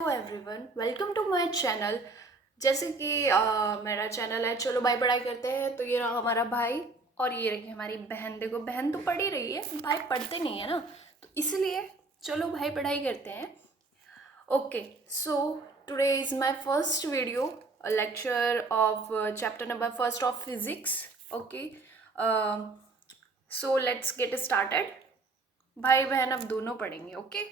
Hello everyone, welcome to my channel. जैसे कि मेरा चैनल है चलो भाई पढ़ाई करते हैं। तो ये रहा हमारा भाई और ये रही हमारी बहन। देखो बहन तो पढ़ ही रही है, भाई पढ़ते नहीं है ना, तो इसलिए चलो भाई पढ़ाई करते हैं। Okay, so today is my first video lecture of chapter number first of physics. Okay, so let's get started. भाई बहन अब दोनों पढ़ेंगे। ओके,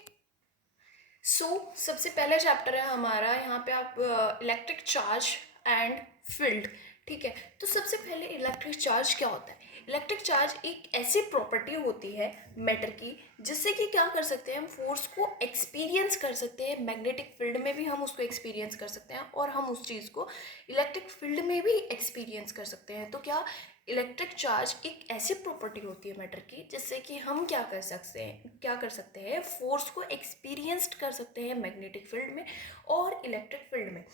सबसे पहला चैप्टर है हमारा, यहाँ पे आप इलेक्ट्रिक चार्ज एंड फील्ड। ठीक है, तो सबसे पहले इलेक्ट्रिक चार्ज क्या होता है। इलेक्ट्रिक चार्ज एक ऐसी प्रॉपर्टी होती है मैटर की, जिससे कि क्या कर सकते हैं, हम फोर्स को एक्सपीरियंस कर सकते हैं। मैग्नेटिक फील्ड में भी हम उसको एक्सपीरियंस कर सकते हैं और हम उस चीज़ को इलेक्ट्रिक फील्ड में भी एक्सपीरियंस कर सकते हैं। तो क्या इलेक्ट्रिक चार्ज एक ऐसी प्रॉपर्टी होती है मैटर की, जिससे कि हम क्या कर सकते हैं, फोर्स को एक्सपीरियंस्ड कर सकते हैं मैग्नेटिक फील्ड में और इलेक्ट्रिक फील्ड में।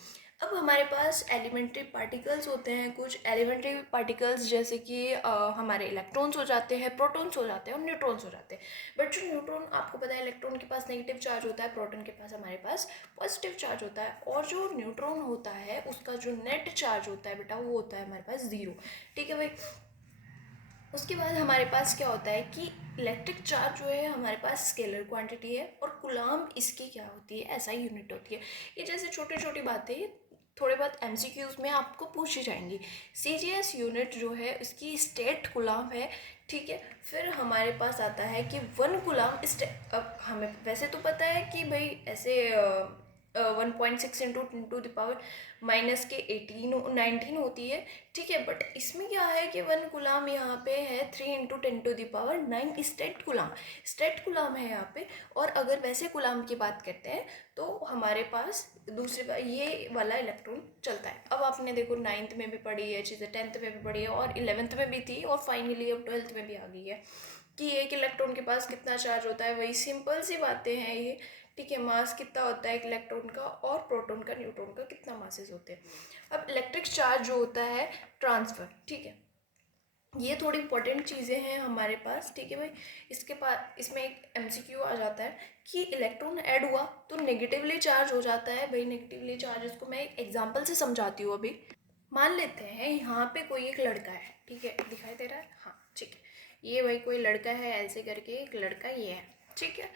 अब हमारे पास एलिमेंट्री पार्टिकल्स होते हैं, कुछ एलिमेंट्री पार्टिकल्स जैसे कि हमारे इलेक्ट्रॉन्स हो जाते हैं, प्रोटॉन्स हो जाते हैं और न्यूट्रॉन्स हो जाते हैं। बट जो न्यूट्रॉन, आपको पता है इलेक्ट्रॉन के पास नेगेटिव चार्ज होता है, प्रोटॉन के पास हमारे पास पॉजिटिव चार्ज होता है। और जो न्यूट्रॉन होता है उसका जो नेट चार्ज होता है बेटा, वो होता है हमारे पास 0। ठीक है भाई। उसके बाद हमारे पास क्या होता है कि इलेक्ट्रिक चार्ज जो है हमारे पास स्केलर क्वांटिटी है और कूलम्ब इसकी क्या होती है, ऐसा यूनिट होती है। ये जैसे छोटी छोटी बातें थोड़े बहुत एमसीक्यूज में आपको पूछी जाएंगी। सीजीएस यूनिट जो है उसकी स्टेट कूलम्ब है। ठीक है, फिर हमारे पास आता है कि 1 कूलम्ब। अब हमें वैसे तो पता है कि भाई ऐसे 1.6 इंटू द पावर माइनस के 19 होती है। ठीक है, बट इसमें क्या है कि 1 कूलम्ब यहाँ पे है 3 × 10⁹ स्टेट कूलम्ब। स्टेट कूलम्ब है यहाँ पे। और अगर वैसे कूलम्ब की बात करते हैं तो हमारे पास दूसरी बार ये वाला इलेक्ट्रॉन चलता है। अब आपने देखो 9th में भी पढ़ी है चीज़ें, 10th में भी पढ़ी है और 11th में भी थी और फाइनली अब 12th में भी आ गई है कि एक इलेक्ट्रॉन के पास कितना चार्ज होता है। वही सिंपल सी बातें हैं ये। ठीक है, मास कितना होता है एक इलेक्ट्रॉन का और प्रोटॉन का, न्यूट्रॉन का कितना मासेस होते हैं। अब इलेक्ट्रिक चार्ज जो होता है ट्रांसफ़र। ठीक है, ये थोड़ी इंपॉर्टेंट चीज़ें हैं हमारे पास। ठीक है भाई, इसके पास इसमें एक एमसीक्यू आ जाता है कि इलेक्ट्रॉन ऐड हुआ तो नेगेटिवली चार्ज हो जाता है। भाई नेगेटिवली चार्ज, इसको मैं एक एग्जांपल से समझाती हूँ अभी। मान लेते हैं यहाँ पे कोई एक लड़का है। ठीक है, दिखाई दे रहा है, हाँ ठीक है। ये भाई कोई लड़का है, ऐसे करके एक लड़का ये है। ठीक है,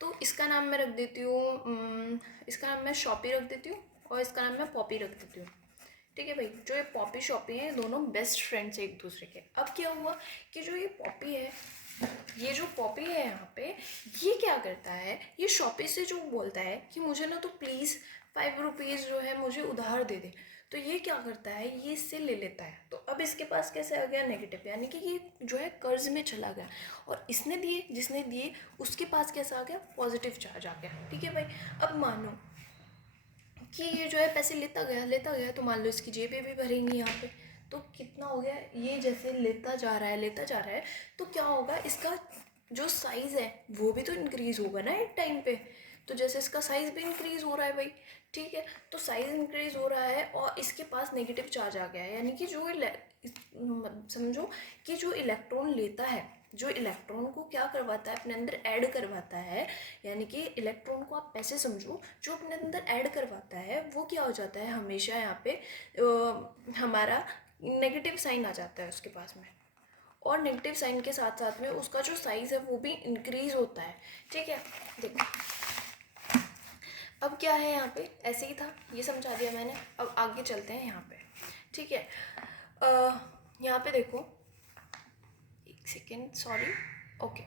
तो इसका नाम मैं रख देती हूँ, इसका नाम मैं शॉपी रख देती हूँ और इसका नाम मैं पॉपी रख देती हूँ। ठीक है भाई, जो ये पॉपी शॉपी है दोनों बेस्ट फ्रेंड्स हैं एक दूसरे के। अब क्या हुआ कि जो ये पॉपी है, ये जो पॉपी है यहाँ पे, ये क्या करता है, ये शॉपी से जो बोलता है कि मुझे ना तो प्लीज़ 5 रुपीज़ जो है मुझे उधार दे दे। तो ये क्या करता है, ये इससे ले लेता है। तो अब इसके पास कैसे आ गया, नेगेटिव, यानी कि ये जो है कर्ज में चला गया। और इसने दिए, जिसने दिए उसके पास कैसा आ गया, पॉजिटिव चार्ज आ गया। ठीक है भाई, अब मानो कि ये जो है पैसे लेता गया, तो मान लो इसकी जेबें भी भरेंगी यहाँ पे। तो कितना हो गया, ये जैसे लेता जा रहा है तो क्या होगा, इसका जो साइज़ है वो भी तो इंक्रीज़ होगा ना एक टाइम पे। तो जैसे इसका साइज़ भी इंक्रीज़ हो रहा है भाई। ठीक है, तो साइज़ इंक्रीज़ हो रहा है और इसके पास नेगेटिव चार्ज आ गया है। यानी कि समझो कि जो इलेक्ट्रॉन लेता है, जो इलेक्ट्रॉन को क्या करवाता है, अपने अंदर ऐड करवाता है। यानी कि इलेक्ट्रॉन को आप ऐसे समझो, जो अपने अंदर ऐड करवाता है वो क्या हो जाता है, हमेशा यहाँ पे हमारा नेगेटिव साइन आ जाता है उसके पास में। और नेगेटिव साइन के साथ साथ में उसका जो साइज़ है वो भी इंक्रीज़ होता है। ठीक है, देखो अब क्या है, यहाँ पे ऐसे ही था, ये समझा दिया मैंने। अब आगे चलते हैं यहाँ पे। ठीक है, यहाँ पे देखो, एक second, sorry. Okay,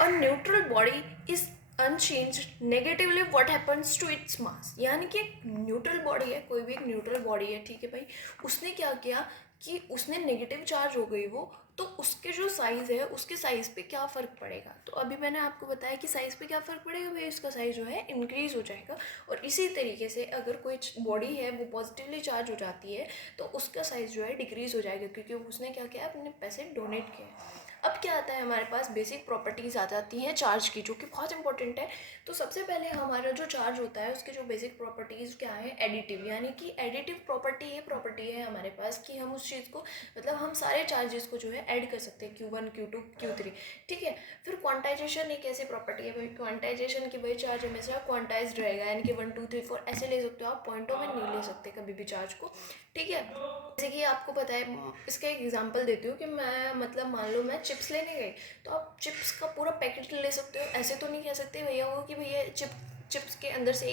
a neutral body is unchanged negatively what happens to its mass. यानी कि एक न्यूट्रल बॉडी है, कोई भी एक न्यूट्रल बॉडी है। ठीक है भाई, उसने क्या किया कि उसने नेगेटिव चार्ज हो गई वो, तो उसके जो साइज़ है उसके साइज़ पे क्या फ़र्क पड़ेगा। तो अभी मैंने आपको बताया कि साइज़ पे क्या फ़र्क पड़ेगा भाई, उसका साइज़ जो है इंक्रीज़ हो जाएगा। और इसी तरीके से अगर कोई बॉडी है वो पॉजिटिवली चार्ज हो जाती है तो उसका साइज़ जो है डिक्रीज़ हो जाएगा, क्योंकि उसने क्या किया, अपने पैसे डोनेट किए। अब क्या आता है हमारे पास, बेसिक प्रॉपर्टीज़ आ जाती हैं चार्ज की, जो कि बहुत इंपॉर्टेंट है। तो सबसे पहले हमारा जो चार्ज होता है उसकी जो बेसिक प्रॉपर्टीज़ क्या है, एडिटिव, यानी कि एडिटिव प्रॉपर्टी ये प्रॉपर्टी है हमारे पास कि हम उस चीज़ को, मतलब हम सारे चार्जेस को जो है ऐड कर सकते हैं, Q1 Q2 Q3, ठीक है। फिर क्वांटाइजेशन एक ऐसी प्रॉपर्टी है भाई, क्वांटाइजेशन की वही चार्ज हमेशा क्वांटाइज्ड रहेगा, यानी कि 1 2 3 4 ऐसे ले सकते हो आप, पॉइंटों में नहीं ले सकते कभी भी चार्ज को, ठीक है। जैसे कि आपको पता है, इसका एक एग्जांपल देती हूँ कि मैं, मतलब मान लो मैं चिप्स लेने गई, तो आप चिप्स का पूरा पैकेट ले सकते हो, ऐसे तो नहीं कह सकते भैया वो कि भैया चिप्स के अंदर से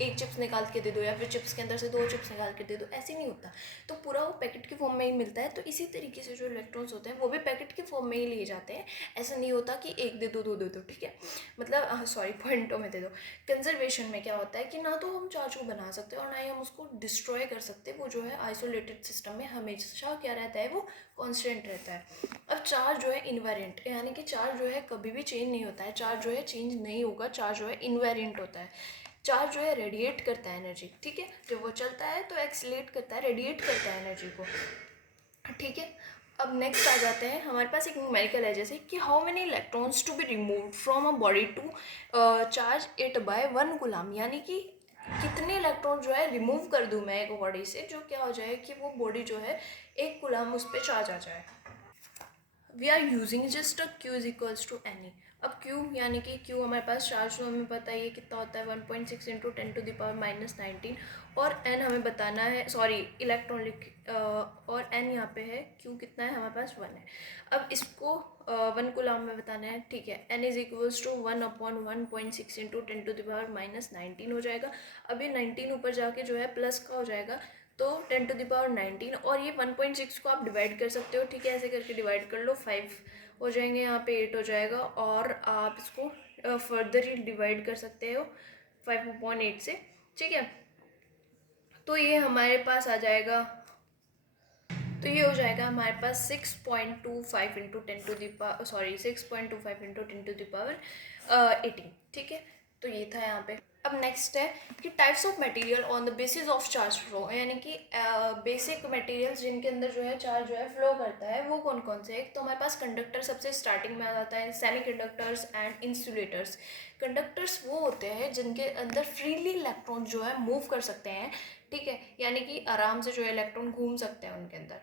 एक चिप्स निकाल के दे दो, या फिर चिप्स के अंदर से 2 चिप्स निकाल के दे दो, ऐसे नहीं होता। तो पूरा वो पैकेट के फॉर्म में ही मिलता है। तो इसी तरीके से जो इलेक्ट्रॉन्स होते हैं वो भी पैकेट के फॉर्म में ही लिए जाते हैं, ऐसा नहीं होता कि एक दे दो, दो दे दो, ठीक है, मतलब सॉरी पॉइंटों में दे दो। कंजर्वेशन में क्या होता है कि ना तो हम चार्ज को बना सकते हैं और ना ही हम उसको डिस्ट्रॉय कर सकते, वो जो है आइसोलेटेड सिस्टम में हमेशा क्या रहता है, वो कांस्टेंट रहता है। अब चार्ज जो है इनवेरिएंट, यानी कि चार्ज जो है कभी भी चेंज नहीं होता है, चार्ज जो है चेंज नहीं होगा, चार्ज जो है इनवेरिएंट होता है। चार्ज जो है रेडिएट करता है एनर्जी, ठीक है, जब वो चलता है तो एक्सीलेट करता है, रेडिएट करता है एनर्जी को, ठीक है। अब नेक्स्ट आ जाते हैं, हमारे पास एक न्यूमेरिकल है, जैसे कि how many electrons to be removed from a body to charge it by 1 coulomb, यानी कि कितने इलेक्ट्रॉन जो है रिमूव कर दूं मैं एक बॉडी से, जो क्या हो जाए कि वो बॉडी जो है 1 कूलम उस पर चार्ज आ जाए। We are using just a q is equals to n e. अब क्यू यानी कि क्यू हमारे पास चार्ज, तो हमें पता है कितना होता है, 1.6 इंटू 10⁻⁻19, और एन हमें बताना है, सॉरी इलेक्ट्रॉन और एन यहाँ पे है, क्यू कितना है हमारे पास 1 है। अब इसको 1 कूलम में बताना है, ठीक है, n is equals to 1/1.6 into 10⁻⁻19 हो जाएगा। अब ये 19 ऊपर जाके जो है प्लस का हो जाएगा, तो 10⁻19, और ये 1.6 को आप डिवाइड कर सकते हो, ठीक है, ऐसे करके डिवाइड कर लो, 5 हो जाएंगे, यहाँ पे 8 हो जाएगा, और आप इसको फर्दर ही डिवाइड कर सकते हो 5/8 से, ठीक है। तो ये हमारे पास आ जाएगा, तो ये हो जाएगा हमारे पास 6.25 इंटू 10⁻, सॉरी 6.25 इंटू 10⁻18, ठीक है। तो ये था यहाँ पे। अब नेक्स्ट है कि types of material on the basis of charge flow, यानी कि बेसिक मटेरियल्स जिनके अंदर जो है चार्ज जो है फ्लो करता है, वो कौन कौन से। एक तो हमारे पास कंडक्टर सबसे स्टार्टिंग में आ जाता है, semi conductors and insulators. Conductors वो होते हैं जिनके अंदर फ्रीली इलेक्ट्रॉन जो है मूव कर सकते हैं, ठीक है, यानी कि आराम से जो है इलेक्ट्रॉन घूम सकते हैं उनके अंदर,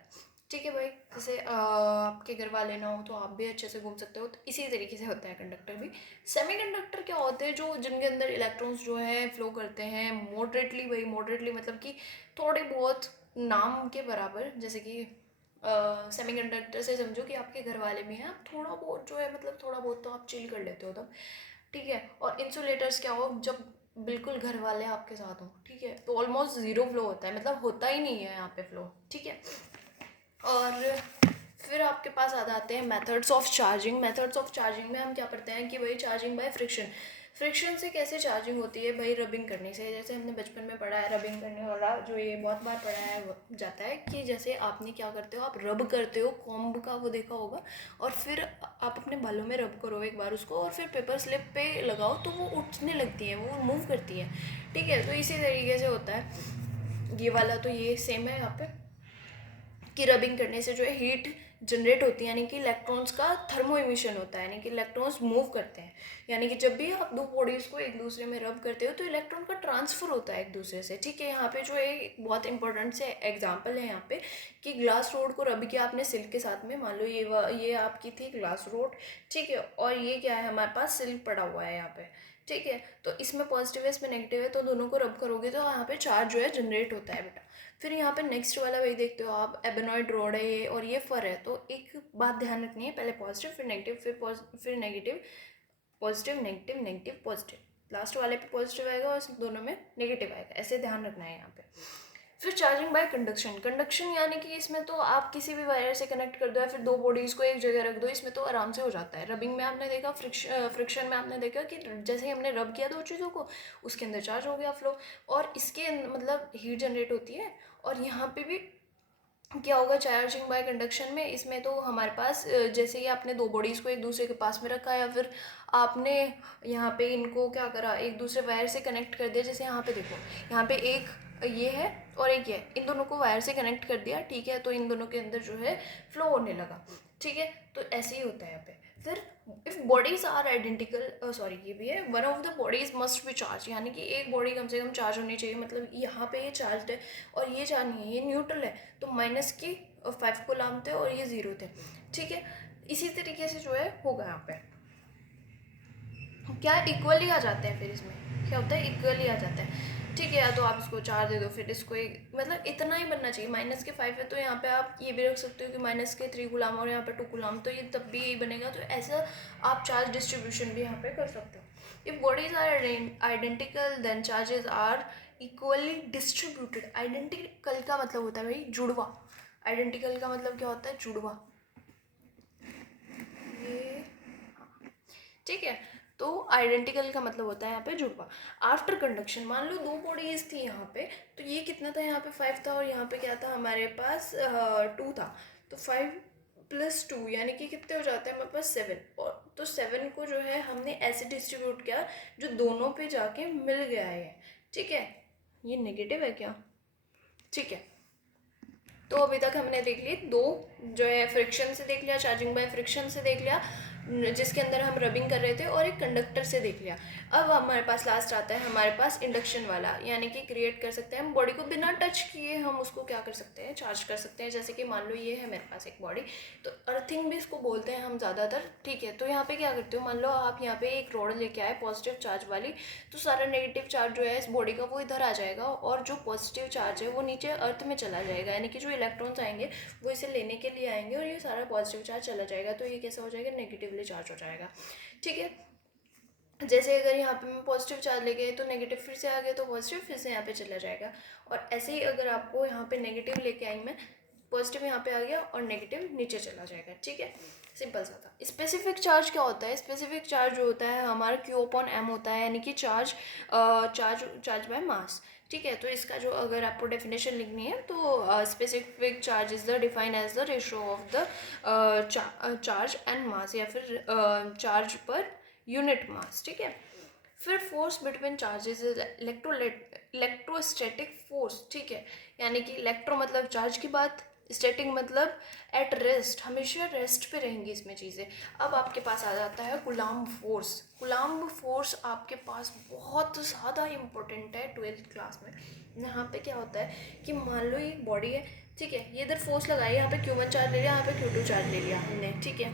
ठीक है भाई। जैसे आपके घर वाले ना हो तो आप भी अच्छे से घूम सकते हो, तो इसी तरीके से होता है कंडक्टर भी। सेमी कंडक्टर क्या होते हैं, जो जिनके अंदर इलेक्ट्रॉन्स जो है फ्लो करते हैं मॉडरेटली, भाई मॉडरेटली मतलब कि थोड़े बहुत नाम के बराबर, जैसे कि सेमी कंडक्टर से समझो कि आपके घर वाले भी हैं, आप थोड़ा बहुत जो है, मतलब थोड़ा बहुत तो आप चिल कर लेते हो तब, ठीक है। और इंसुलेटर्स क्या हो, जब बिल्कुल घर वाले आपके साथ हों, ठीक है, तो ऑलमोस्ट ज़ीरो फ्लो होता है, मतलब होता ही नहीं है यहाँ पे फ्लो, ठीक है। और फिर आपके पास आ जाते हैं methods of charging. Methods of charging में हम क्या पढ़ते हैं कि भाई चार्जिंग बाय फ्रिक्शन। फ्रिक्शन से कैसे चार्जिंग होती है भाई, रबिंग करने से। जैसे हमने बचपन में पढ़ा है, रबिंग करने वाला जो ये बहुत बार पढ़ाया जाता है कि जैसे आपने क्या करते हो, आप रब करते हो, कॉम्ब का वो देखा होगा, और फिर आप अपने बालों में रब करो एक बार उसको, और फिर पेपर स्लिप पे लगाओ तो वो उठने लगती है, वो मूव करती है, ठीक है। तो इसी तरीके से होता है ये वाला, तो ये सेम है यहाँ पे कि रबिंग करने से जो है हीट जनरेट होती है, यानी कि इलेक्ट्रॉन्स का थर्मो इमिशन होता है, यानी कि इलेक्ट्रॉन्स मूव करते हैं, यानी कि जब भी आप दो बॉडीज़ को एक दूसरे में रब करते हो तो इलेक्ट्रॉन का ट्रांसफ़र होता है एक दूसरे से, ठीक है। यहाँ पे जो है एक बहुत इंपॉर्टेंट से एग्जांपल है यहाँ पे कि ग्लास रोड को रब किया आपने सिल्क के साथ में, मान लो ये आपकी थी ग्लास रोड, ठीक है, और ये क्या है हमारे पास सिल्क पड़ा हुआ है यहाँ पे, ठीक है। तो इसमें पॉजिटिव है, इसमें नेगेटिव है, तो दोनों को रब करोगे तो यहाँ पे चार्ज जो है जनरेट होता है बेटा। फिर यहाँ पे नेक्स्ट वाला वही देखते हो आप, एबेनॉइड रॉड है ये, और ये फर है। तो एक बात ध्यान रखनी है, पहले पॉजिटिव फिर नेगेटिव फिर negative, positive negative negative positive, last वाले पे पॉजिटिव आएगा और इस दोनों में नेगेटिव आएगा, ऐसे ध्यान रखना है यहाँ पे। फिर चार्जिंग बाय कंडक्शन। कंडक्शन यानी कि इसमें तो आप किसी भी वायर से कनेक्ट कर दो या फिर दो बॉडीज़ को एक जगह रख दो, इसमें तो आराम से हो जाता है। रबिंग में आपने देखा, फ्रिक्शन में आपने देखा कि जैसे ही हमने रब किया दो चीज़ों को, उसके अंदर चार्ज हो गया फ्लो, और इसके मतलब हीट जनरेट होती है। और यहाँ पे भी क्या होगा चार्जिंग बाय कंडक्शन में, इसमें तो हमारे पास जैसे ही आपने दो बॉडीज़ को एक दूसरे के पास में रखा, या फिर आपने यहाँ पे इनको क्या करा, एक दूसरे वायर से कनेक्ट कर दिया। जैसे यहाँ पे देखो, यहाँ पे एक ये है और एक ये है, इन दोनों को वायर से कनेक्ट कर दिया, ठीक है, तो इन दोनों के अंदर जो है फ्लो होने लगा। ठीक है, तो ऐसे ही होता है यहाँ पे। फिर if bodies are identical, sorry ये भी है, one of the bodies must be charge, यानी कि एक बॉडी कम से कम चार्ज होनी चाहिए, मतलब यहाँ पे ये चार्ज है और ये चार्ज नहीं है, ये न्यूट्रल है, तो माइनस के 5 कूलम थे और ये 0 थे, ठीक है। इसी तरीके से जो है होगा यहाँ पे क्या इक्वली आ जाते हैं, फिर इसमें क्या होता है इक्वली आ जाता है, ठीक है। या तो आप इसको 4 दे दो, फिर इसको एक, मतलब इतना ही बनना चाहिए। माइनस के 5 है तो यहाँ पे आप ये भी रख सकते हो कि माइनस के 3 गुलाम और यहाँ पे 2 गुलाम, तो ये तब भी यही बनेगा। तो ऐसा आप चार्ज डिस्ट्रीब्यूशन भी यहाँ पे कर सकते हो। If bodies are identical then charges are equally distributed. Identical का मतलब होता है भाई जुड़वा, आइडेंटिकल का मतलब क्या होता है जुड़वा, ये ठीक है। तो आइडेंटिकल का मतलब होता है यहाँ पे जुड़वा। आफ्टर कंडक्शन, मान लो दो बॉडीज थी यहाँ पे, तो ये कितना था, यहाँ पे 5 था और यहाँ पे क्या था हमारे पास 2 था, तो 5 + 2 यानी कि कितने हो जाते हैं हमारे पास 7। और तो 7 को जो है हमने ऐसे डिस्ट्रीब्यूट किया जो दोनों पे जाके मिल गया है, ठीक है। ये नेगेटिव है क्या, ठीक है। तो अभी तक हमने देख ली दो, जो है फ्रिक्शन से देख लिया, चार्जिंग बाय फ्रिक्शन से देख लिया जिसके अंदर हम रबिंग कर रहे थे, और एक कंडक्टर से देख लिया। अब हमारे पास लास्ट आता है हमारे पास इंडक्शन वाला, यानी कि क्रिएट कर सकते हैं हम बॉडी को बिना टच किए, हम उसको क्या कर सकते हैं चार्ज कर सकते हैं। जैसे कि मान लो ये है मेरे पास एक बॉडी, तो अर्थिंग भी इसको बोलते हैं हम ज़्यादातर, ठीक है। तो यहाँ पे क्या करते हो, मान लो आप यहाँ पे एक रॉड लेके आए पॉजिटिव चार्ज वाली, तो सारा नेगेटिव चार्ज जो है इस बॉडी का वो इधर आ जाएगा, और जो पॉजिटिव चार्ज है वो नीचे अर्थ में चला जाएगा, यानी कि जो इलेक्ट्रॉन्स आएंगे वो इसे लेने के लिए आएंगे और ये सारा पॉजिटिव चार्ज चला जाएगा। तो ये कैसा हो जाएगा, नेगेटिवली चार्ज हो जाएगा, ठीक है। जैसे अगर यहाँ पे मैं पॉजिटिव चार्ज ले गए तो नेगेटिव फिर से आ गया, तो पॉजिटिव फिर से यहाँ पे चला जाएगा। और ऐसे ही अगर आपको यहाँ पे नेगेटिव लेके आई मैं, पॉजिटिव यहाँ पे आ गया और नेगेटिव नीचे चला जाएगा, ठीक है। सिंपल सा था। स्पेसिफिक चार्ज क्या होता है, स्पेसिफिक चार्ज जो होता है हमारा Q/m होता है, यानी कि चार्ज बाय मास, ठीक है। तो इसका जो अगर आपको डेफिनेशन लिखनी है तो specific charge is the define as the ratio of the charge and mass, या फिर चार्ज पर यूनिट मास, ठीक है। फिर force between charges electrostatic force, ठीक है। यानी कि इलेक्ट्रो मतलब चार्ज की बात, स्टैटिक मतलब एट रेस्ट, हमेशा रेस्ट पे रहेंगी इसमें चीज़ें। अब आपके पास आ जाता है कुलाम्ब फोर्स। कुलाम्ब फोर्स आपके पास बहुत ज़्यादा इम्पोर्टेंट है 12th क्लास में। यहाँ पे क्या होता है कि मान लो ये बॉडी है, ठीक है, ये इधर फोर्स लगाई, यहाँ पे Q1 चार्ज ले लिया, यहाँ पे Q2 चार्ज ले लिया हमने, ठीक है।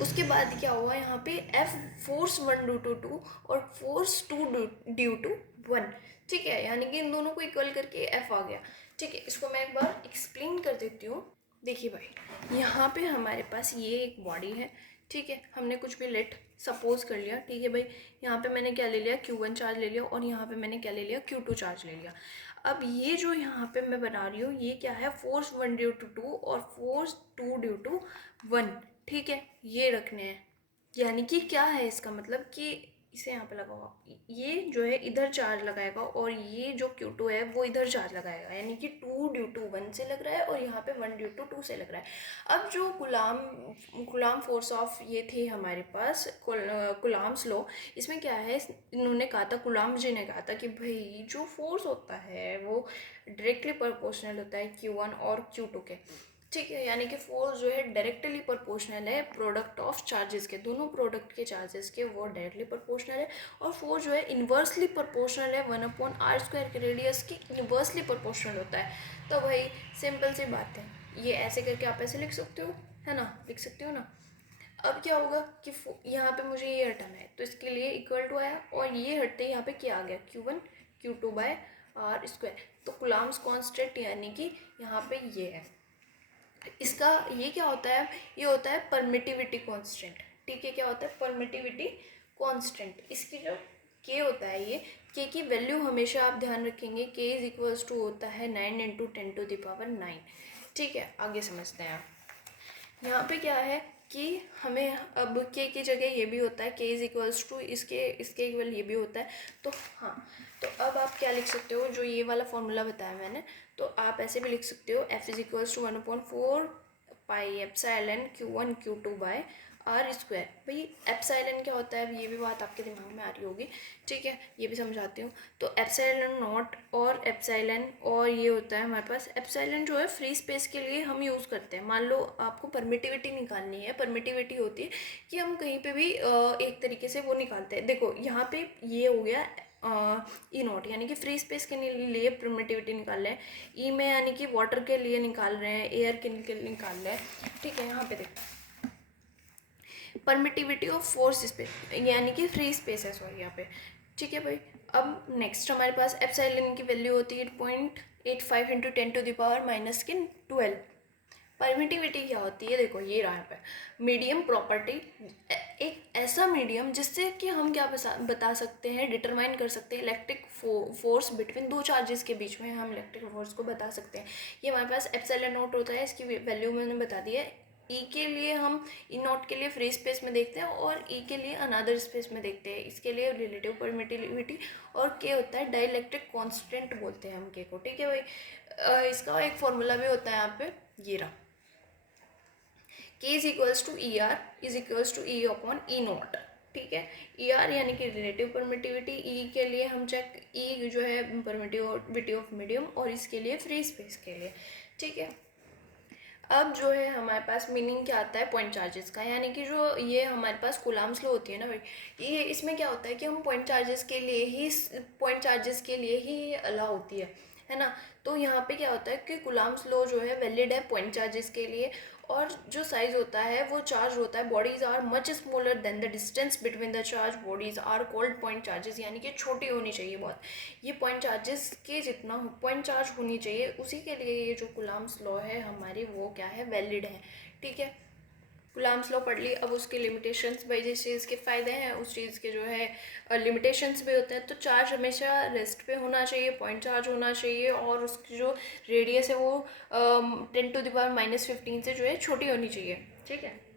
उसके बाद क्या हुआ, यहाँ पे F फोर्स 1 ड्यू टू 2 और फोर्स 2 ड्यू टू 1, ठीक है। यानी कि इन दोनों को इक्वल करके F आ गया, ठीक है। इसको मैं एक बार एक्सप्लेन कर देती हूँ। देखिए भाई, यहाँ पे हमारे पास ये एक बॉडी है, ठीक है। हमने कुछ भी लेट सपोज कर लिया, ठीक है भाई। यहाँ पे मैंने क्या ले लिया, Q1 चार्ज ले लिया, और यहाँ पे मैंने क्या ले लिया, Q2 चार्ज ले लिया। अब ये जो यहाँ पे मैं बना रही हूँ ये क्या है, फोर्स 1 ड्यू टू 2 और फोर्स 2 ड्यू टू 1, ठीक है। ये रखने हैं, यानी कि क्या है इसका मतलब कि इसे यहाँ पे लगाओ, ये जो है इधर चार्ज लगाएगा और ये जो Q2 है वो इधर चार्ज लगाएगा, यानी कि 2 ड्यू टू 1 से लग रहा है और यहाँ पे 1 ड्यू टू 2 से लग रहा है। अब जो गुलाम फोर्स ऑफ ये थे हमारे पास कुलाम्स लॉ, इसमें क्या है, इन्होंने कहा था, कुलाम जी ने कहा था कि भाई जो फोर्स होता है वो डायरेक्टली प्रोपोर्शनल होता है Q1 और Q2 के, ठीक है। यानी कि फोर्स जो है डायरेक्टली प्रोपोर्शनल है प्रोडक्ट ऑफ चार्जेस के, दोनों प्रोडक्ट के चार्जेस के वो डायरेक्टली प्रोपोर्शनल है। और फोर्स जो है इन्वर्सली प्रोपोर्शनल है 1/r² के रेडियस की इन्वर्सली प्रोपोर्शनल होता है। तो भाई सिंपल सी बात है, ये ऐसे करके आप ऐसे लिख सकते हो, है ना, लिख सकते हो ना। अब क्या होगा कि यहाँ पे मुझे ये हटाना है, तो इसके लिए इक्वल टू आया, और ये हटते ही यहाँ पे क्या आ गया, Q1 Q2/r²। तो कुलाम्स कांस्टेंट यानी कि यहाँ पे ये है, इसका ये क्या होता है, ये होता है परमिटिविटी कांस्टेंट, ठीक है। क्या होता है, परमिटिविटी कांस्टेंट। इसकी जो के होता है, ये के की वैल्यू हमेशा आप ध्यान रखेंगे, के इज इक्वल्स टू होता है 9 × 10⁹, ठीक है। आगे समझते हैं आप। यहाँ पे क्या है कि हमें अब के की जगह ये भी होता है, के इज इक्वल्स टू इसके इक्वल ये भी होता है। तो हाँ, तो अब आप क्या लिख सकते हो, जो ये वाला फॉर्मूला बताया मैंने, तो आप ऐसे भी लिख सकते हो, F is equals to 1/4 πε Q1 Q2 r square. भाई एप्सिलॉन क्या होता है, ये भी बात आपके दिमाग में आ रही होगी, ठीक है, ये भी समझाती हूँ। तो एप्सिलॉन नॉट और एप्सिलॉन, और ये होता है हमारे पास एप्सिलॉन जो है फ्री स्पेस के लिए हम यूज़ करते हैं। मान लो आपको परमिटिविटी निकालनी है, परमिटिविटी होती है कि हम कहीं पे भी एक तरीके से वो निकालते हैं। देखो यहाँ पे ये हो गया ई नॉट, यानी कि फ्री स्पेस के लिए परमिटिविटी निकाल रहे हैं। ई में यानी कि वाटर के लिए निकाल रहे हैं, एयर के लिए निकाल रहे हैं, ठीक है। यहाँ पे देखो परमिटिविटी ऑफ फोर्स स्पेस, यानी कि फ्री स्पेस है, सॉरी यहाँ पे, ठीक है भाई। अब नेक्स्ट हमारे पास एप्सिलॉन की वैल्यू होती है 0.85 इंटू 10⁻⁻12। परमिटिविटी क्या होती है, देखो ये रहा पे मीडियम प्रॉपर्टी, एक ऐसा मीडियम जिससे कि हम क्या बता सकते हैं, डिटरमाइन कर सकते हैं इलेक्ट्रिक फोर्स बिटवीन दो चार्जेस के बीच में, हम इलेक्ट्रिक फोर्स को बता सकते हैं। ये हमारे पास एप्सिलॉन नॉट होता है, इसकी वैल्यू मैंने बता दी है। ई के लिए हम ई नॉट के लिए फ्री स्पेस में देखते हैं और ई के लिए अनदर स्पेस में देखते हैं, इसके लिए रिलेटिव परमिटिविटी। और के होता है डाइलेक्ट्रिक कांस्टेंट बोलते हैं हम के को, ठीक है भाई। इसका एक फॉर्मूला भी होता है यहाँ पे, ये रहा, K is equals to e r is equals to e upon e naught, ठीक है। ई आर यानी कि रिलेटिव परमिटिविटी, ई के लिए हम चेक, ई जो है परमिटिविटी ऑफ मीडियम, और इसके लिए फ्री स्पेस के लिए, ठीक है। अब जो है हमारे पास मीनिंग क्या आता है पॉइंट चार्जेस का, यानी कि जो ये हमारे पास कूलाम्स लॉ होती है ना भाई, ये इसमें क्या होता है कि हम पॉइंट चार्जेस के लिए ही अलाउ होती है ना। तो यहाँ पे क्या होता है कि कूलाम्स लॉ जो है वैलिड है पॉइंट चार्जेस के लिए, और जो साइज होता है वो चार्ज होता है, bodies are much smaller than the distance between the charge bodies are called point charges, यानी कि छोटी होनी चाहिए बहुत। ये पॉइंट चार्जेस के जितना पॉइंट चार्ज होनी चाहिए उसी के लिए ये जो कूलाम्स लॉ है हमारी वो क्या है, वैलिड है, ठीक है। कूलाम्स लॉ पढ़ ली। अब उसके लिमिटेशंस, भाई जिस चीज़ के फ़ायदे हैं उस चीज़ के जो है लिमिटेशंस भी होते हैं। तो चार्ज हमेशा रेस्ट पे होना चाहिए, पॉइंट चार्ज होना चाहिए, और उसकी जो रेडियस है वो 10⁻⁻15 से जो है छोटी होनी चाहिए, ठीक है।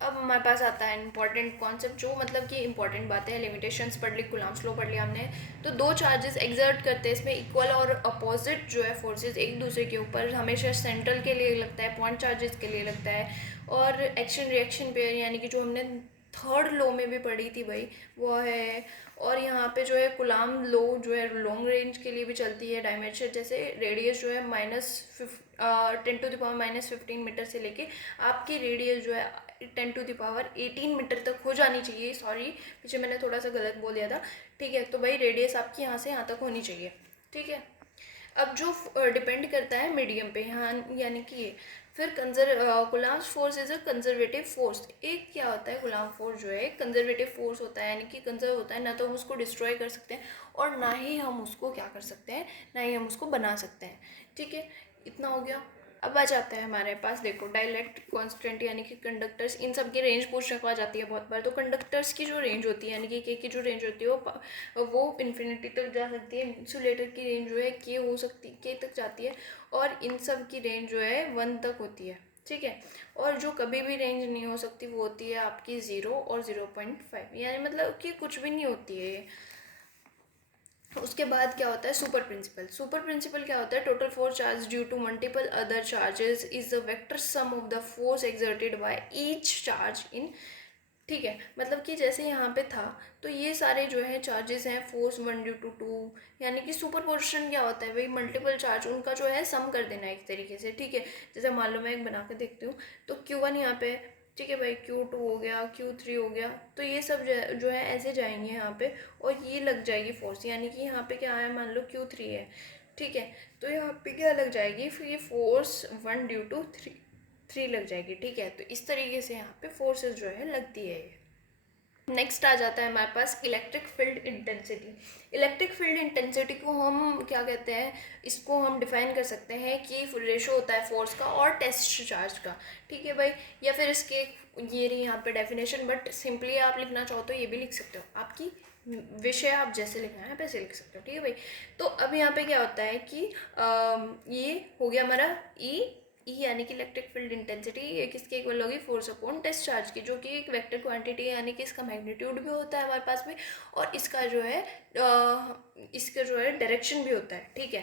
अब हमारे पास आता है इंपॉर्टेंट कॉन्सेप्ट, जो मतलब कि इंपॉर्टेंट बातें हैं। लिमिटेशंस पढ़ ली, कूलाम्स लॉ पढ़ लिया हमने। तो दो चार्जेस एग्जर्ट करते हैं, इसमें इक्वल और अपोजिट जो है फोर्सेस एक दूसरे के ऊपर, हमेशा सेंट्रल के लिए लगता है, पॉइंट चार्जेस के लिए लगता है। और एक्शन रिएक्शन पेयर, यानी कि जो हमने थर्ड लॉ में भी पढ़ी थी भाई, वो है। और यहाँ पे जो है कूलाम लॉ जो है लॉन्ग रेंज के लिए भी चलती है, डायमेंशन जैसे रेडियस जो है -10⁻⁻15 मीटर से लेके आपकी रेडियस जो है 10⁻18 मीटर तक हो जानी चाहिए। सॉरी, पीछे मैंने थोड़ा सा गलत बोल दिया था, ठीक है। तो भाई रेडियस आपकी यहाँ से यहाँ तक होनी चाहिए, ठीक है। अब जो डिपेंड करता है मीडियम पे, यहाँ यानी कि ये फिर coulombs force is a conservative force. एक क्या होता है, कूलाम फोर्स जो है कंजर्वेटिव फोर्स होता है, यानी कि कंजर्व होता है, ना तो हम उसको डिस्ट्रॉय कर सकते हैं और ना ही हम उसको क्या कर सकते हैं, ना ही हम उसको बना सकते हैं, ठीक है। इतना हो गया। अब आ जाता है हमारे पास, देखो डाइलेक्ट्रिक कांस्टेंट, यानी कि कंडक्टर्स, इन सब की रेंज पूछ रखवा जाती है बहुत बार। तो कंडक्टर्स की जो रेंज होती है, यानी कि के की जो रेंज होती है वो इन्फिनिटी तक जा सकती है। इंसुलेटर की रेंज जो है के हो सकती के तक जाती है, और इन सब की रेंज जो है 1 तक होती है, ठीक है। और जो कभी भी रेंज नहीं हो सकती वो होती है आपकी 0 और 0.5, यानी मतलब कि कुछ भी नहीं होती है। उसके बाद क्या होता है सुपर प्रिंसिपल। सुपर प्रिंसिपल क्या होता है, total force charge due to multiple other charges is the vector sum of the force exerted by each charge in, ठीक है। मतलब कि जैसे यहाँ पे था, तो ये सारे जो है चार्जेस हैं फोर्स 1/2, यानी कि सुपर पोजिशन क्या होता है भाई, मल्टीपल चार्ज उनका जो है सम कर देना एक तरीके से, ठीक है। जैसे मान लो मैं एक बना के देखती हूँ, तो Q1 यहाँ पे, ठीक है भाई, Q2 हो गया, Q3 हो गया, तो ये सब जो है ऐसे जाएंगे यहाँ पे, और ये लग जाएगी फोर्स, यानी कि यहाँ पे क्या है, मान लो Q3 है, ठीक है। तो यहाँ पे क्या लग जाएगी, फिर ये फोर्स 1/3 लग जाएगी, ठीक है। तो इस तरीके से यहाँ पे फोर्सेस जो है लगती है। नेक्स्ट आ जाता है हमारे पास electric field intensity. Electric field intensity को हम क्या कहते हैं, इसको हम डिफाइन कर सकते हैं कि रेशो होता है फोर्स का और टेस्ट चार्ज का, ठीक है भाई। या फिर इसके ये रही यहाँ पे डेफिनेशन, बट सिंपली आप लिखना चाहो तो ये भी लिख सकते हो, आपकी विषय आप जैसे लिखना है वैसे लिख सकते हो, ठीक है भाई। तो अब यहाँ पे क्या होता है कि ये हो गया हमारा ई यानी कि इलेक्ट्रिक फील्ड इंटेंसिटी, ये किसके इक्वल होगी, फोर्स अपॉन टेस्ट चार्ज की, जो कि एक वेक्टर क्वांटिटी है, यानी कि इसका मैग्नीट्यूड भी होता है हमारे पास में, और इसका जो है डायरेक्शन भी होता है, ठीक है।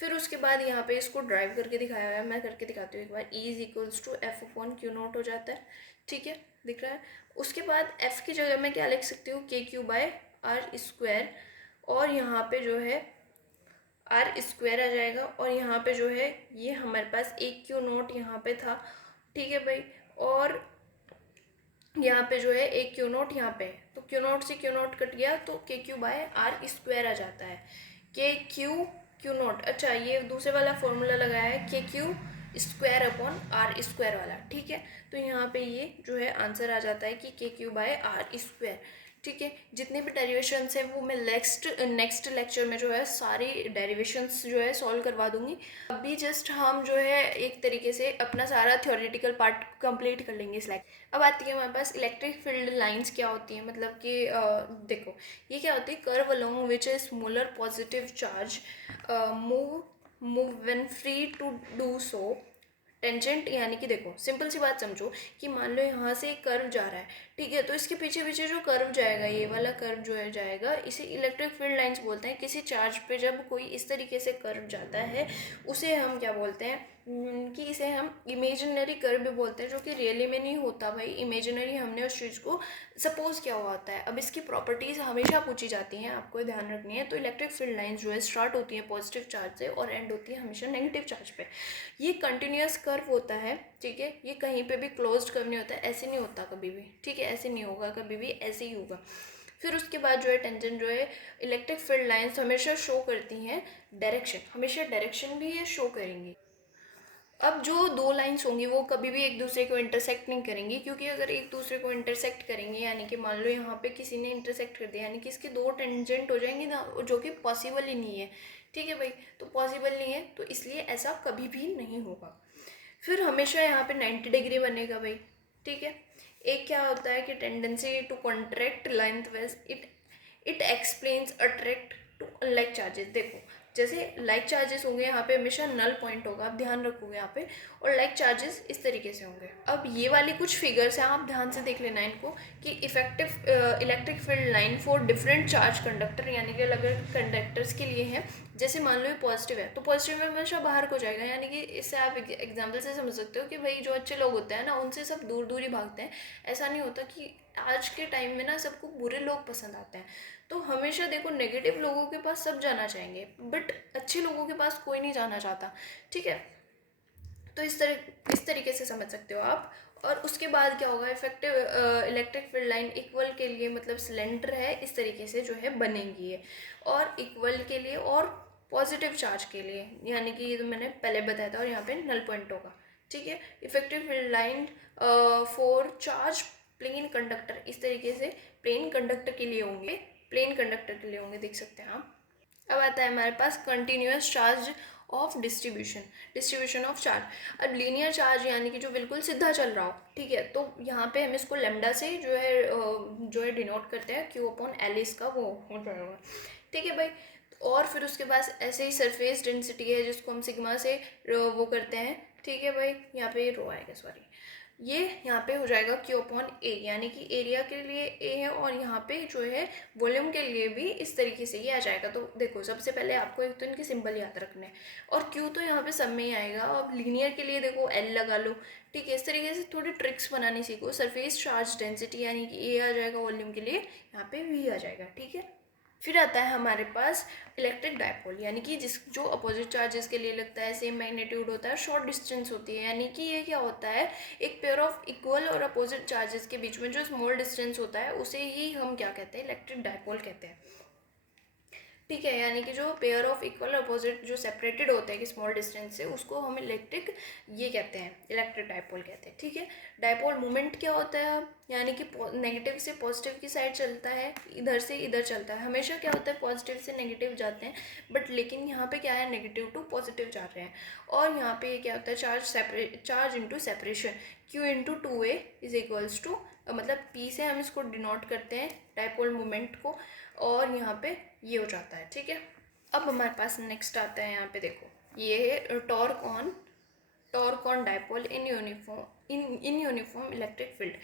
फिर उसके बाद यहाँ पे इसको ड्राइव करके दिखाया हुआ है, मैं करके दिखाती हूँ एक बार। E is equals to f upon q naught हो जाता है, ठीक है, दिख रहा है। उसके बाद एफ की जगह मैं क्या लिख सकती हूँ, के क्यू बाय आर स्क्वायर, और यहाँ पे जो है आर स्क्वायर आ जाएगा, और यहाँ पे जो है ये हमारे पास एक क्यू नोट यहाँ पे था, ठीक है भाई, और यहाँ पे जो है एक क्यू नोट यहाँ पे, तो क्यू नोट से क्यू नोट कट गया, तो के क्यू बाय आर स्क्वायर आ जाता है। के क्यू नोट, अच्छा ये दूसरे वाला फॉर्मूला लगाया है, k q square upon r square वाला, ठीक है। तो यहाँ पे ये जो है आंसर आ जाता है कि के क्यू बाय आर स्क्वायर, ठीक है। जितने भी डेरिवेशंस हैं वो मैं नेक्स्ट लेक्चर में जो है सारी डेरिवेशंस जो है सॉल्व करवा दूंगी। अभी जस्ट हम जो है एक तरीके से अपना सारा थ्योरेटिकल पार्ट कंप्लीट कर लेंगे इस लेक्चर। अब आती है हमारे पास इलेक्ट्रिक फील्ड लाइंस क्या होती हैं, मतलब कि देखो ये क्या होती है, curve along which a smaller positive charge move when free to do so tangent, यानी कि देखो सिंपल सी बात समझो कि मान लो यहाँ से एक कर्व जा रहा है, ठीक है, तो इसके पीछे पीछे जो कर्व जाएगा, ये वाला कर्व जो है जाएगा, इसे इलेक्ट्रिक फील्ड लाइंस बोलते हैं। किसी चार्ज पे जब कोई इस तरीके से कर्व जाता है उसे हम क्या बोलते हैं, कि इसे हम इमेजिनरी कर्व भी बोलते हैं, जो कि रियली में नहीं होता भाई, इमेजिनरी हमने उस चीज़ को सपोज किया हुआ होता है। अब इसकी प्रॉपर्टीज़ हमेशा पूछी जाती हैं, आपको ध्यान रखनी है। तो इलेक्ट्रिक फील्ड लाइंस जो है स्टार्ट होती है पॉजिटिव चार्ज से और एंड होती है हमेशा नेगेटिव चार्ज पे। ये कंटिन्यूस कर्व होता है, ठीक है, ये कहीं पे भी क्लोज्ड कर्व नहीं होता है, ऐसे नहीं होता कभी भी, ठीक है, ऐसे नहीं होगा कभी भी, ऐसे ही होगा। फिर उसके बाद जो है टेंजेंट जो है, इलेक्ट्रिक फील्ड लाइंस हमेशा शो करती हैं डायरेक्शन, हमेशा डायरेक्शन भी ये शो करेंगी। अब जो दो लाइंस होंगी वो कभी भी एक दूसरे को इंटरसेक्ट नहीं करेंगी, क्योंकि अगर एक दूसरे को इंटरसेक्ट करेंगे, यानी कि मान लो यहाँ पे किसी ने इंटरसेक्ट कर दिया, यानी कि इसके दो टेंजेंट हो जाएंगे ना, जो कि पॉसिबल ही नहीं है, ठीक है भाई, तो पॉसिबल नहीं है, तो इसलिए ऐसा कभी भी नहीं होगा। फिर हमेशा यहाँ पे 90 डिग्री बनेगा भाई, ठीक है। एक क्या होता है कि tendency to contract lengthwise it explains attract to unlike charges. देखो जैसे लाइक चार्जेस होंगे यहाँ पे हमेशा नल पॉइंट होगा, आप ध्यान रखोगे यहाँ पे, और लाइक चार्जेस इस तरीके से होंगे। अब ये वाली कुछ फिगर्स हैं, आप ध्यान से देख लेना इनको, कि effective electric field line for different charge conductor, यानी कि अलग अलग कंडक्टर्स के लिए है। जैसे मान लो ये पॉजिटिव है, तो पॉजिटिव में हमेशा बाहर को जाएगा, यानी कि इससे आप एग्जाम्पल से समझ सकते हो कि भाई जो अच्छे लोग होते हैं ना उनसे सब दूर दूर ही भागते हैं। ऐसा नहीं होता कि आज के टाइम में ना सबको बुरे लोग पसंद आते हैं, तो हमेशा देखो नेगेटिव लोगों के पास सब जाना चाहेंगे, बट अच्छे लोगों के पास कोई नहीं जाना चाहता, ठीक है। तो इस तरीके से समझ सकते हो आप। और उसके बाद क्या होगा, effective electric field line equal के लिए, मतलब सिलेंडर है इस तरीके से जो है बनेगी है, और इक्वल के लिए और पॉजिटिव चार्ज के लिए, यानी कि ये तो मैंने पहले बताया था, और यहाँ पे नल पॉइंट होगा, ठीक है। Effective field line for charge plane conductor, इस तरीके से प्लेन कंडक्टर के लिए होंगे, प्लेन कंडक्टर के लिए होंगे, देख सकते हैं आप। अब आता है हमारे पास continuous charge of distribution of charge. अब लीनियर चार्ज यानी कि जो बिल्कुल सीधा चल रहा हो, ठीक है, तो यहाँ पे हम इसको लेमडा से जो है डिनोट करते हैं, क्यू अपॉन एल इसका वो हो जाएगा, ठीक है भाई। और फिर उसके बाद ऐसे ही सरफेस डेंसिटी है जिसको हम सिग्मा से वो करते हैं, ठीक है भाई, यहाँ पे रो आएगा, सॉरी, ये यहाँ पे हो जाएगा क्यू अपॉन ए, यानी कि एरिया के लिए ए है, और यहाँ पे जो है वॉल्यूम के लिए भी इस तरीके से ये आ जाएगा। तो देखो सबसे पहले आपको एक तो इनके सिंबल याद रखने हैं, और क्यू तो यहाँ पे सब में ही आएगा। अब लीनियर के लिए देखो एल लगा लो, ठीक है, इस तरीके से थोड़ी ट्रिक्स बनानी सीखो। सरफेस चार्ज डेंसिटी यानी कि ए आ जाएगा, वॉल्यूम के लिए यहाँ पे वी आ जाएगा, ठीक है। फिर आता है हमारे पास इलेक्ट्रिक डायपोल, यानी कि जो अपोजिट चार्जेस के लिए लगता है, सेम मैग्नीट्यूड होता है, शॉर्ट डिस्टेंस होती है, यानी कि ये क्या होता है, एक पेयर ऑफ इक्वल और अपोजिट चार्जेस के बीच में जो स्मॉल डिस्टेंस होता है उसे ही हम क्या कहते हैं, इलेक्ट्रिक डायपोल कहते हैं, ठीक है। यानी कि जो पेयर ऑफ इक्वल अपोजिट जो सेपरेटेड होते हैं कि स्मॉल डिस्टेंस से, उसको हम इलेक्ट्रिक ये कहते हैं, इलेक्ट्रिक डायपोल कहते हैं, ठीक है। डायपोल मोमेंट क्या होता है, अब यानी कि नेगेटिव से पॉजिटिव की साइड चलता है, इधर से इधर चलता है, हमेशा क्या होता है पॉजिटिव से नेगेटिव जाते हैं, बट लेकिन यहाँ पे क्या है, नेगेटिव टू पॉजिटिव जा रहे हैं। और यहाँ पे क्या होता है, charge into separation, q into two a is equals to, मतलब पी से हम इसको डिनोट करते हैं डायपोल मोमेंट को, और यहाँ पे ये हो जाता है, ठीक है। अब हमारे पास नेक्स्ट आता है, यहाँ पे देखो ये है torque on dipole in uniform electric field.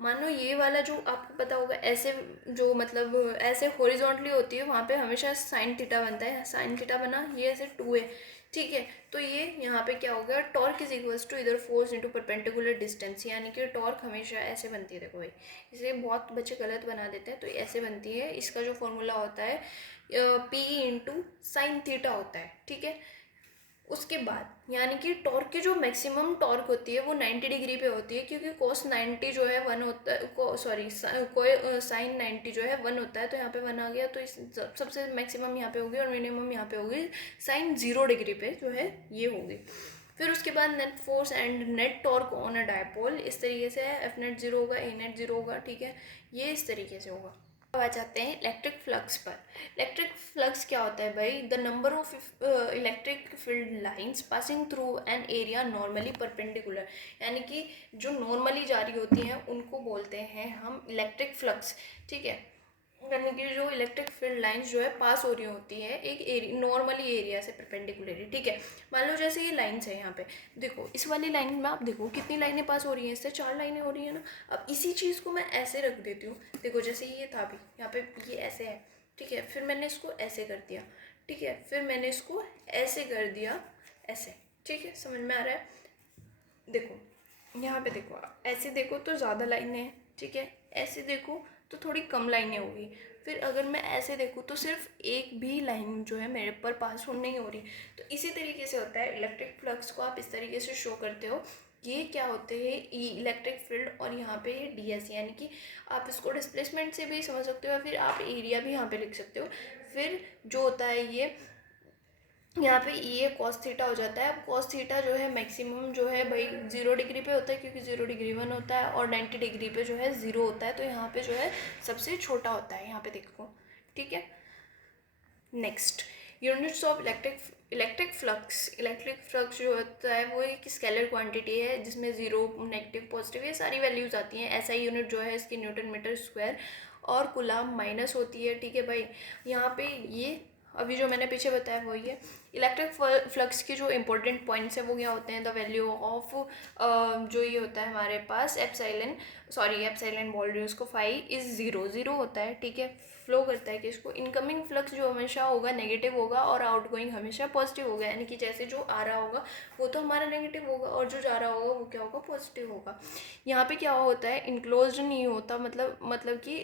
मान लो ये वाला जो आपको पता होगा ऐसे, जो मतलब ऐसे हॉरिजॉन्टली होती है, वहाँ पे हमेशा साइन थीटा बनता है, साइन थीटा बना, ये ऐसे 2 है, ठीक है। तो ये यहाँ पे क्या हो गया, टॉर्क इज इक्वल्स टू इधर फोर्स इनटू परपेंडिकुलर डिस्टेंस, यानी कि टॉर्क हमेशा ऐसे बनती है, देखो भाई, इसे बहुत बच्चे गलत बना देते हैं, तो ऐसे बनती है। इसका जो फॉर्मूला होता है पी इंटू साइन थीटा होता है, ठीक है। उसके बाद यानी कि टॉर्क की जो मैक्सिमम टॉर्क होती है वो 90 डिग्री पे होती है, क्योंकि कोस 90 जो है 1 होता है, सॉरी कोई साइन 90 जो है 1 होता है, तो यहाँ पे 1 आ गया, तो इस सबसे मैक्सिमम यहाँ पे होगी और मिनिमम यहाँ पे होगी साइन 0 डिग्री पे जो है ये होगी। फिर उसके बाद net force and net torque on a dipole इस तरीके से है, एफ नेट 0 होगा, ए नेट 0 होगा, ठीक है, ये इस तरीके से होगा। अब आ जाते हैं इलेक्ट्रिक फ्लक्स पर। इलेक्ट्रिक फ्लक्स क्या होता है भाई, the number of electric field lines passing through an area normally perpendicular, यानी कि जो नॉर्मली जारी होती हैं उनको बोलते हैं हम इलेक्ट्रिक फ्लक्स, ठीक है। यानी कि जो इलेक्ट्रिक फील्ड लाइंस जो है पास हो रही होती है एक एरिया, नॉर्मली एरिया से परपेंडिकुलरली, ठीक है। मान लो जैसे ये लाइंस है, यहाँ पे देखो, इस वाली लाइन में आप देखो कितनी लाइनें पास हो रही हैं, इससे 4 लाइनें हो रही है ना। अब इसी चीज़ को मैं ऐसे रख देती हूँ, देखो जैसे ये था भी यहाँ पे, ये ऐसे है, ठीक है, फिर मैंने इसको ऐसे कर दिया, ठीक है, फिर मैंने इसको ऐसे कर दिया, ऐसे, ठीक है, समझ में आ रहा है। देखो यहाँ पे देखो, ऐसे देखो तो ज़्यादा लाइनें हैं, ठीक है, ऐसे देखो तो थोड़ी कम लाइनें होगी, फिर अगर मैं ऐसे देखूँ तो सिर्फ एक भी लाइन जो है मेरे पर पास नहीं हो रही। तो इसी तरीके से होता है इलेक्ट्रिक फ्लक्स को आप इस तरीके से शो करते हो, ये क्या होते हैं इलेक्ट्रिक फील्ड, और यहाँ पे ये डी एस, यानी कि आप इसको डिस्प्लेसमेंट से भी समझ सकते हो, या फिर आप एरिया भी यहाँ पे लिख सकते हो। फिर जो होता है ये यहाँ पे ये कॉस थीटा हो जाता है। अब कॉस थीटा जो है मैक्सिमम जो है भाई 0 डिग्री पे होता है, क्योंकि 0 डिग्री 1 होता है, और 90 डिग्री पे जो है 0 होता है, तो यहाँ पे जो है सबसे छोटा होता है, यहाँ पे देखो, ठीक है। Next, units of electric flux जो होता है वो एक स्केलर क्वांटिटी है, जिसमें 0, नेगेटिव, पॉजिटिव, ये सारी वैल्यूज आती हैं। ऐसा यूनिट जो है इसकी न्यूटन मीटर स्क्वायर और कूलम माइनस होती है, ठीक है भाई। यहाँ पे ये अभी जो मैंने पीछे बताया वही है। इलेक्ट्रिक फ्लक्स की जो इंपॉर्टेंट पॉइंट्स है वो क्या होते हैं, द वैल्यू ऑफ जो ये होता है हमारे पास एप्सिलॉन बोल रही हूँ उसको, फाई इज 0 होता है, ठीक है। फ्लो करता है कि इसको इनकमिंग फ्लक्स जो हमेशा होगा नेगेटिव होगा, और आउटगोइंग हमेशा पॉजिटिव होगा, यानी कि जैसे जो आ रहा होगा वो तो हमारा नेगेटिव होगा, और जो जा रहा होगा वो क्या होगा, पॉजिटिव होगा। यहाँ पे क्या होता है, इनक्लोज्ड नहीं होता, मतलब कि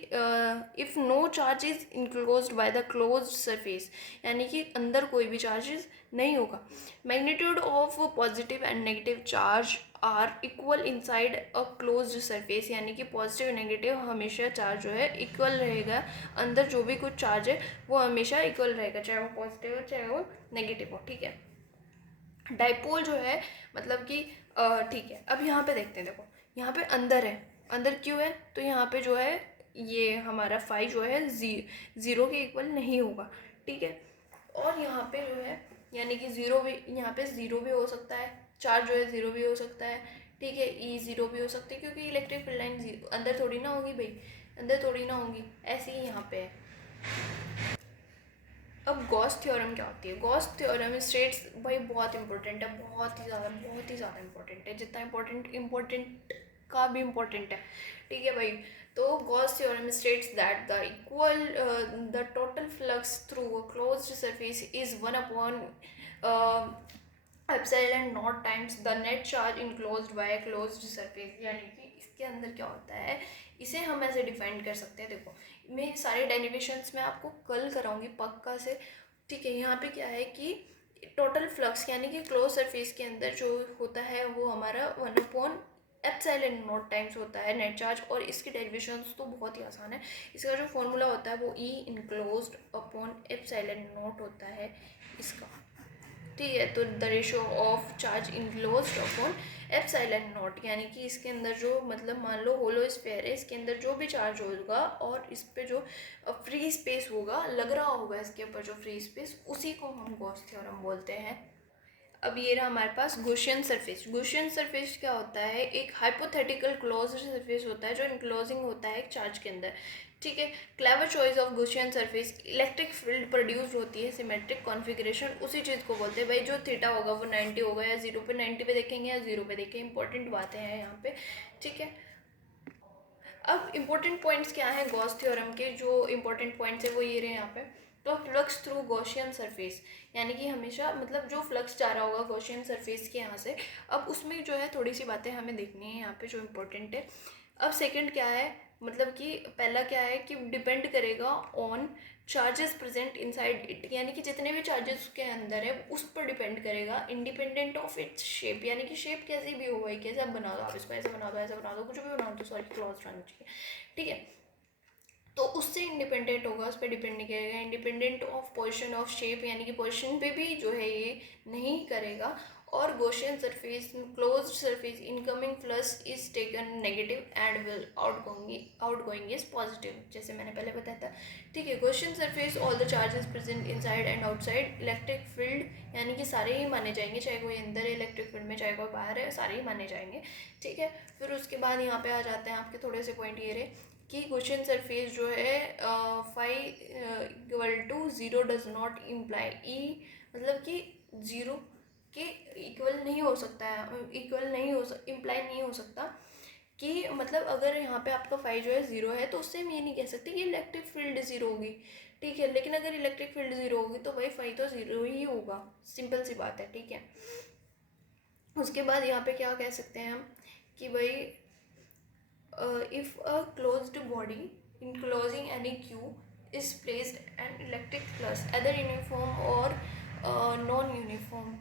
if no charge is enclosed by the closed surface, यानी कि अंदर कोई भी चार्जेस नहीं होगा। Magnitude of positive and negative charge are equal inside a closed surface, यानी कि पॉजिटिव नेगेटिव हमेशा चार्ज जो है इक्वल रहेगा, अंदर जो भी कुछ चार्ज है वो हमेशा इक्वल रहेगा, चाहे वो पॉजिटिव हो चाहे वो नेगेटिव हो, ठीक है। डाइपोल जो है मतलब कि ठीक है, अब यहाँ पे देखते हैं, देखो यहाँ पे अंदर है, अंदर क्यों है, तो यहाँ पे जो है ये हमारा फाई जो है 0 के इक्वल नहीं होगा, ठीक है। और यहाँ पे जो है यानी कि 0 भी, यहाँ पे 0 भी हो सकता है, चार्ज जो है 0 भी हो सकता है, ठीक है, ई 0 भी हो सकती है, क्योंकि इलेक्ट्रिक फील्ड लाइन अंदर थोड़ी ना होगी भाई, अंदर थोड़ी ना होगी, ऐसे ही यहाँ पे है। अब गॉस थ्योरम क्या होती है, गॉस थ्योरम स्टेट्स, भाई बहुत इंपॉर्टेंट है, बहुत ही ज़्यादा इंपॉर्टेंट है, जितना इम्पोर्टेंट का भी इम्पोर्टेंट है, ठीक है भाई। तो Gauss theorem states that the total flux through a closed surface is 1 upon epsilon not times the net charge enclosed bye closed surface, यानी कि इसके अंदर क्या होता है, इसे हम ऐसे डिफाइन कर सकते हैं। देखो मैं सारे डेरिवेशंस में आपको कल कराऊंगी पक्का से, ठीक है। यहाँ पे क्या है कि टोटल फ्लक्स यानी कि क्लोज सरफेस के अंदर जो होता है वो हमारा 1 अपॉन एप्सिलॉन नॉट टाइम्स होता है नेट चार्ज, और इसके डेरिवेशंस तो बहुत ही आसान है। इसका जो फॉर्मूला होता है वो ई इनक्लोज्ड अपॉन एप्सिलॉन नॉट होता है इसका, ठीक है। तो the ratio of charge enclosed upon epsilon not, यानी कि इसके अंदर जो मतलब मान लो होलो स्फीयर है, इसके अंदर जो भी चार्ज होगा और इस पे जो फ्री स्पेस होगा, लग रहा होगा इसके ऊपर जो फ्री स्पेस, उसी को हम गॉस थ्योरम बोलते हैं। अब ये रहा हमारे पास गॉसियन सरफेस। गॉसियन सरफेस क्या होता है, एक हाइपोथेटिकल क्लोज्ड सरफेस होता है जो इनक्लोजिंग होता है एक चार्ज के अंदर, ठीक है। Clever choice of Gaussian surface, electric field produce होती है सिमेट्रिक कॉन्फ़िगरेशन, उसी चीज़ को बोलते हैं भाई, जो थीटा होगा वो 90 होगा, या 0 पे 90 पे देखेंगे या 0 पे देखेंगे, इंपॉर्टेंट बातें हैं यहाँ पे, ठीक है। अब इम्पोर्टेंट पॉइंट्स क्या हैं गॉस थ्योरम के, जो इम्पोर्टेंट पॉइंट्स है वो ये रहे यहाँ पे। तो फ्लक्स थ्रू गॉसियन सरफेस, यानी कि हमेशा मतलब जो फ्लक्स जा रहा होगा गॉसियन सरफेस के यहाँ से, अब उसमें जो है थोड़ी सी बातें हमें देखनी है यहाँ पे जो इम्पोर्टेंट है। अब सेकंड क्या है, मतलब कि पहला क्या है कि डिपेंड करेगा on charges present inside it, यानी कि जितने भी चार्जेस उसके अंदर है उस पर डिपेंड करेगा, इंडिपेंडेंट ऑफ इट्स शेप, यानी कि शेप कैसी भी हो, कैसे आप बना दो, आप इसको ऐसे बना दो, ऐसे बना दो, कुछ भी बना दो, सॉरी क्लॉज रहना चाहिए, ठीक है। तो उससे इंडिपेंडेंट होगा, उस पर डिपेंड नहीं करेगा, independent of position of shape, यानी कि पोजिशन पे भी जो है ये नहीं करेगा। और Gaussian surface closed surface incoming flux is taken negative and will outgoing is positive, जैसे मैंने पहले बताया था, ठीक है। Gaussian surface all the charges present inside and outside electric field, यानी कि सारे ही माने जाएंगे, चाहे कोई अंदर है इलेक्ट्रिक फील्ड में, चाहे कोई बाहर है, सारे ही माने जाएंगे, ठीक है। फिर उसके बाद यहाँ पे आ जाते हैं आपके थोड़े से पॉइंट ये रहे कि क्वेश्चन सरफेस जो है five equal to zero does not imply E, मतलब कि ज़ीरो के इक्वल नहीं हो सकता है, इक्वल नहीं हो इम्प्लाई नहीं हो सकता कि मतलब अगर यहाँ पे आपका फाइव जो है ज़ीरो है तो उससे हम ये नहीं कह सकते कि इलेक्ट्रिक फील्ड ज़ीरो होगी, ठीक है। लेकिन अगर इलेक्ट्रिक फील्ड ज़ीरो होगी तो भाई फाइव तो ज़ीरो ही होगा, सिंपल सी बात है, ठीक है। उसके बाद यहाँ पे क्या कह सकते हैं हम कि भाई if a closed body enclosing any Q is placed an electric flux either uniform or non-uniform,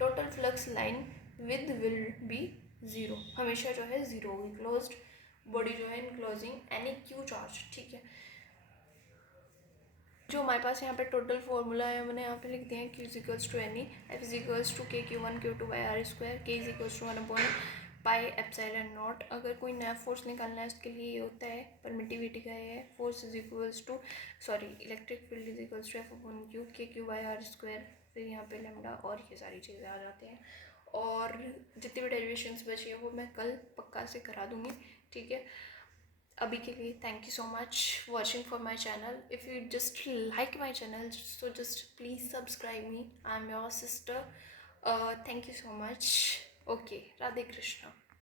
total flux line with will be zero, हमेशा जो है ज़ीरो होगी क्लोज्ड बॉडी जो है इनक्लोजिंग एनी क्यू चार्ज, ठीक है। जो हमारे पास यहाँ पे टोटल फॉर्मूला है मैंने यहाँ पे लिख दिया है, Q equals to any F equals to K Q one Q two by are square, K equals to one upon pi epsilon naught. अगर कोई नया फोर्स निकालना है उसके लिए ये होता है परमिटिविटी का, ये है force is equals to sorry electric field is equals to f upon q k q by are square, फिर यहाँ पे लेमडा और ये सारी चीज़ें आ जाती हैं। और जितनी भी डेरिवेशंस बची है वो मैं कल पक्का से करा दूँगी, ठीक है। अभी के लिए thank you so much watching for my channel, if you just like my channel so just please subscribe me, I am your sister, thank you so much, okay, Radhe Krishna.